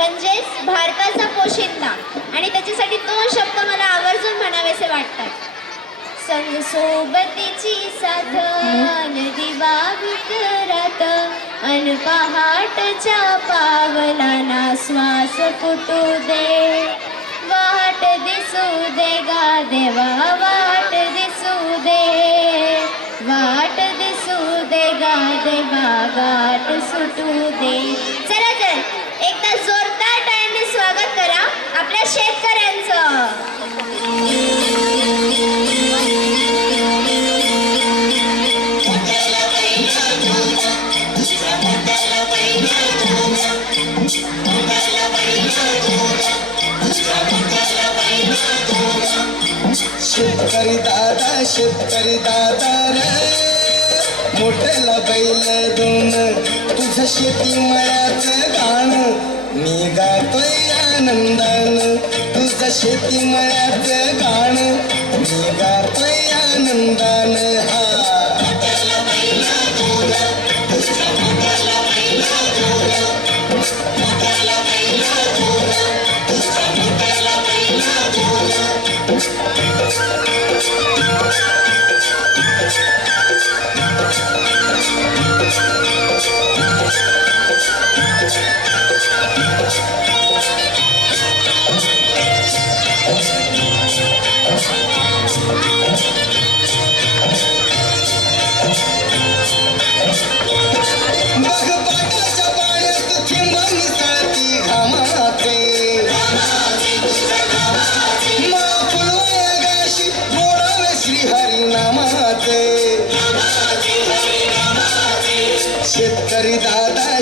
म्हणजेच भारताचा पोशिंदा आणि त्याच्यासाठी दोन शब्द मला आवर्जून म्हणावेसे वाटतात. संग सोबतीची साथ दिवा विकरात अन पहाटच्या पावलांना श्वास फुटू दे. वाट दिसू दे गा देवा वाट दिसू दे. वाट दिसू दे गा देवा गाठ सुटू दे. चला तर एकदा जोरदार टाळ्यांनी स्वागत करा आपल्या शेतकऱ्यांचं. शेतकरी दादा रे मोठ्याला बैल दोन तुझं शेती मळ्याचं गाणं मी गातोय आनंदान. तुझं शेती मळ्याचं गाणं मी गातोय आनंदान. हा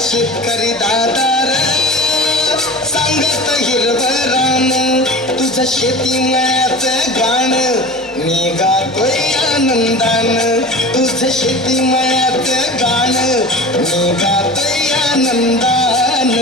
शेतकरी दादा रे सांगत हिरवं रान तुझं शेती मळ्याचं गाणं मी गातोय आनंदान. तुझं शेती मळ्याचं गाणं मी गातोय आनंदान.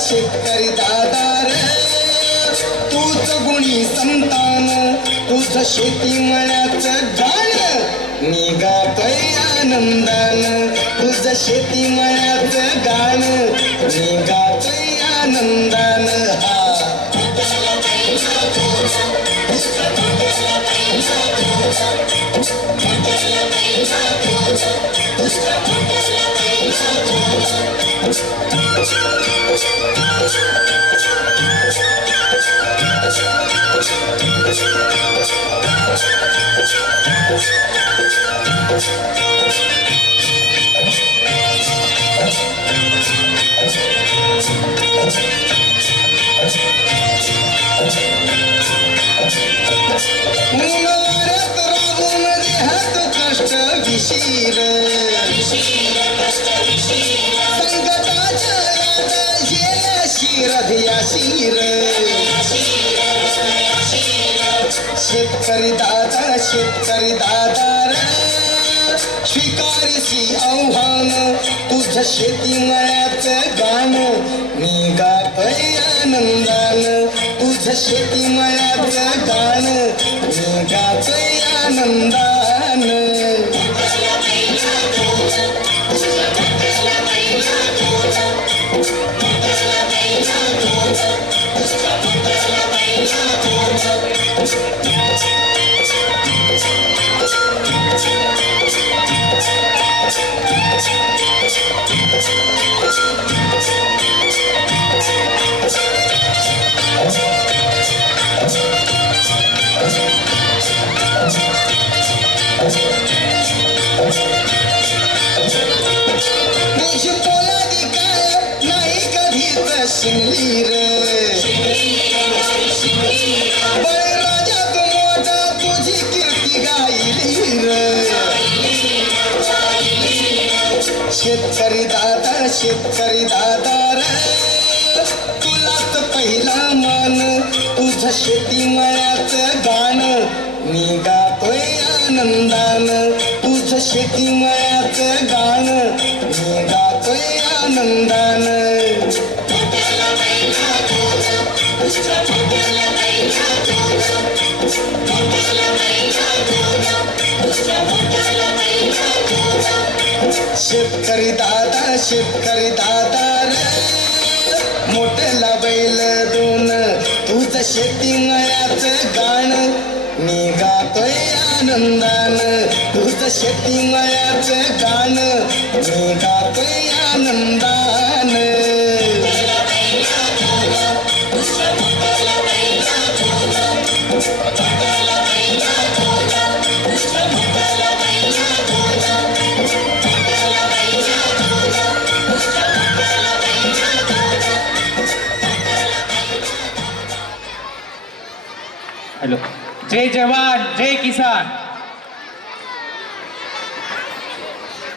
शेतकरी दादा रे तूच गुणी संतान. तुझं शेती मळ्याचं गाणं मी गातोय आनंदान. तुझं शेती मळ्याचं गाणं मी गातोय आनंदान. हा कष्ट विशीर संकटाच्या शिर शेतकरी दादा रे स्वीकारसी आव्हान. तुझं शेती मळ्याचं गाणं मी गातोय आनंदान. तुझं शेती मळ्याचं गाणं मी गातोय आनंदान. Thank you. शिंगली र बळीराजात मोठा तुझी कीर्ती गायली र शेतकरी दादा र तुलाच पहिला मान तुझं शेती मळ्याचं गाणं मी गातोय आनंदान तुझं शेती मळ्याचं गाणं मी गातोय आनंदान शेतकरी दादा रे मोठ्याला बैल दोन तुझं शेती मळ्याचं गाणं मी गातोय आनंदान तुझं शेती मळ्याचं गाणं मी गातोय आनंदान हॅलो. जय जवान जय किसान.